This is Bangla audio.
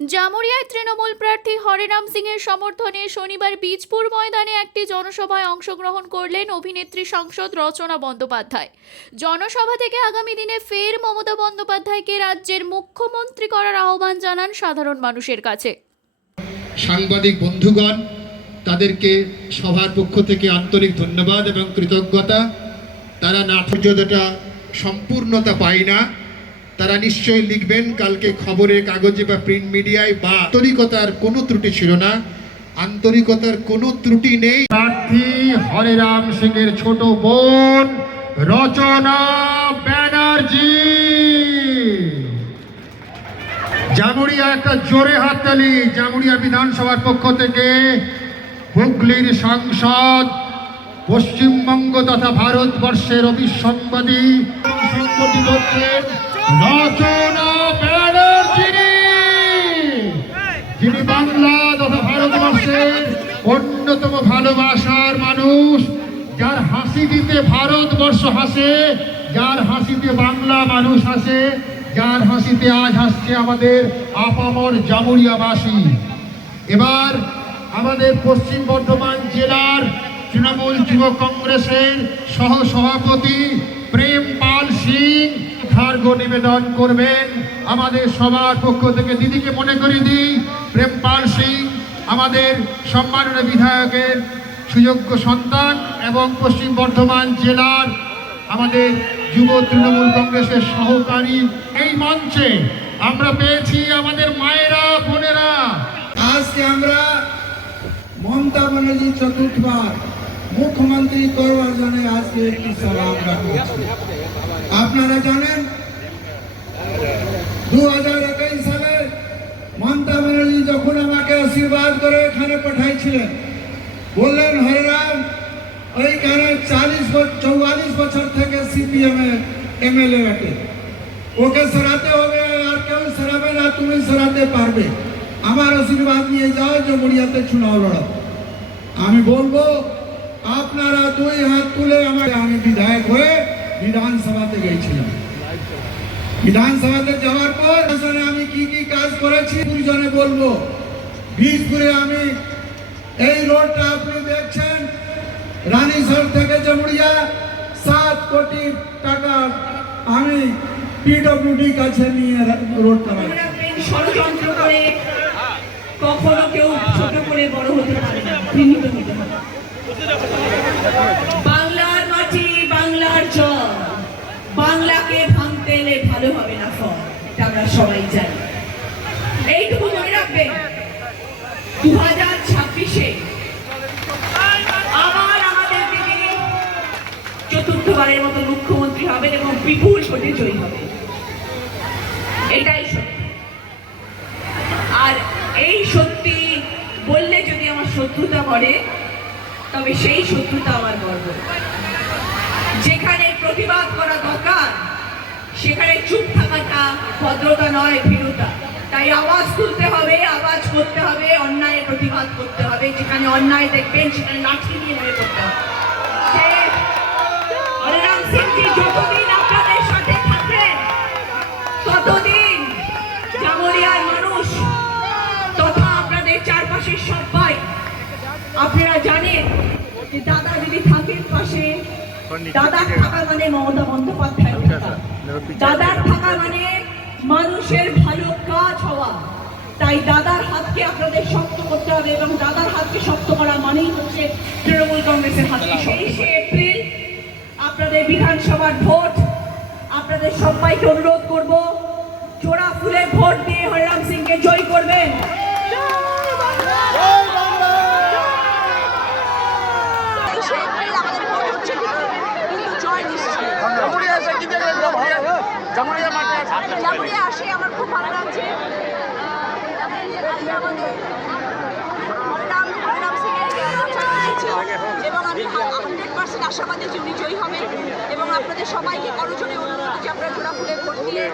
জামুরিয়ায় তৃণমূল প্রার্থী হরেরাম সিংয়ের সমর্থনে শনিবার বীজপুর ময়দানে একটি জনসভায় অংশগ্রহণ করলেন অভিনেত্রী সাংসদ রচনা বন্দ্যোপাধ্যায়। জনসভা থেকে আগামী দিনে ফের মমতা বন্দ্যোপাধ্যায়কে রাজ্যের মুখ্যমন্ত্রী করার আহ্বান জানান সাধারণ মানুষের কাছে। সাংবাদিক বন্ধুগণ, তাদেরকে সবার পক্ষ থেকে আন্তরিক ধন্যবাদ এবং কৃতজ্ঞতা। তারা না পর্যন্তটা সম্পূর্ণতা পায় না, তারা নিশ্চয়ই লিখবেন কালকে খবরের কাগজে বা প্রিন্ট মিডিয়ায়। বা আন্তরিকতার কোনো ত্রুটি ছিল না, আন্তরিকতার কোনো ত্রুটি নেই। প্রার্থী হরেরাম সিংয়ের ছোট বোন রচনা ব্যানার্জি। জামুরিয়া একটা জোরে হাততালি। জামুরিয়া বিধানসভার পক্ষ থেকে হুগলির সাংসদ, পশ্চিমবঙ্গ তথা ভারতবর্ষের অবিসংবাদী সংগঠিত হচ্ছেন রচনা ব্যানার্জি, যিনি বাংলা তথা ভারতবর্ষের অন্যতম ভালোবাসার মানুষ, যার হাসি দিতে ভারতবর্ষ হাসে, যার হাসিতে বাংলা মানুষ হাসে, যার হাসিতে আজ হাসছে আমাদের আপামর জামুরিয়াবাসী। এবার আমাদের পশ্চিম বর্ধমান জেলার তৃণমূল যুব কংগ্রেসের সহ সভাপতি প্রেম পাল সিং খার্গ নিবেদন করবেন। আমাদের সবার পক্ষ থেকে দিদিকে মনে করিয়ে দিই, প্রেম পাল সিং আমাদের সম্মানীয় বিধায়কের সুযোগ্য সন্তান এবং পশ্চিম বর্ধমান জেলার আমাদের যুব তৃণমূল কংগ্রেসের সহকারী। এই মঞ্চে আমরা পেয়েছি আমাদের মায়েরা, বোনেরা। আজকে আমরা মমতা ব্যানার্জি চতুর্থবার মুখ্যমন্ত্রী করবার জন্য আজকে একটি সভা আমরা করছি। আপনারা জানেন 2021 সালে মমতা ব্যানার্জি যখন আমাকে আশীর্বাদ করে এখানে পাঠাইছিলেন, বললেন হরেরাম ওইখানে 44 বছর থেকে সিপিএম এর এমএলএ বটে, ওকে সরাতে হবে, আর কেউ সরাবে না, তুমি সরাতে পারবে, আমার আশীর্বাদ নিয়ে যাও, জামুরিয়াতে চুনাও লড়াও। আমি বলবো আপনারা দুই হাত তুলে আমাকে। আমি বিধায়ক হয়ে বিধানসভাতে গিয়েছিলাম। বিধানসভাতে যাওয়ার পর আমি কি কি কাজ করেছি দুজনে বলবো। বীজপুরে আমি এই রোডটা আপনি দেখছেন, রানীসর থেকে জামুরিয়া 7 কোটি টাকা আমি পিডব্লিউডি কাছে নিয়ে রোডটা ষড়যন্ত্র করে কখনো কেউ ছোট করে বড় হতে পারে না, বাংলার মাটি, বাংলার জল, বাংলাকে ভাঙতে এলে ভালো হবে না ফল, এটা আমরা সবাই জানি। এইটুকু মনে রাখবেন, 2026-এ আবার আমাদের দিদি চতুর্থবারের মতো মুখ্যমন্ত্রী হবেন এবং বিপুল ভোটে জয়ী হবে, এটাই সত্যি। আর এই সত্যি বললে যদি আমার শত্রুতা করে, তবে সেই শত্রুতা আমার গর্ব। যেখানে প্রতিবাদ করা দরকার সেখানে চুপ থাকাটা ভদ্রতা নয়, ভীরুতা। তাই আওয়াজ তুলতে হবে, আওয়াজ করতে হবে, অন্যায়ের প্রতিবাদ করতে হবে। যেখানে অন্যায় দেখবেন সেখানে লাঠি নিয়ে নেমে করতে হবে। হরেরাম সিংজি যতদিন আপনাদের সাথে থাকবেন, ততদিন জামুরিয়ার মানুষ তথা আপনাদের চারপাশের সবাই, আপনারা জানেন যে দাদা যদি থাকেন পাশে, দাদার থাকা মানে মমতা বন্দ্যোপাধ্যায় থাকা, দাদার থাকা মানে মানুষের ভালো কাজ হওয়া। তাই দাদার হাতকে আপনাদের শক্ত করতে হবে এবং দাদার হাতকে শক্ত করা মানেই হচ্ছে তৃণমূল কংগ্রেসের হাতকে। 23শে এপ্রিল আপনাদের বিধানসভার ভোট, আপনাদের সবাইকে অনুরোধ করব জোড়া ফুলে ভোট দিয়ে হরেরাম সিংকে জয় করবেন। জামুরিয়া আসে আমার খুব ভালো লাগছে। এবং আমি 100% আশাবাদী যে উনি জয়ী হবেন এবং আপনাদের সবাইকে করজোড়ে অনুরোধ যে আপনারা জোড়া ফুলে ভোট দিয়ে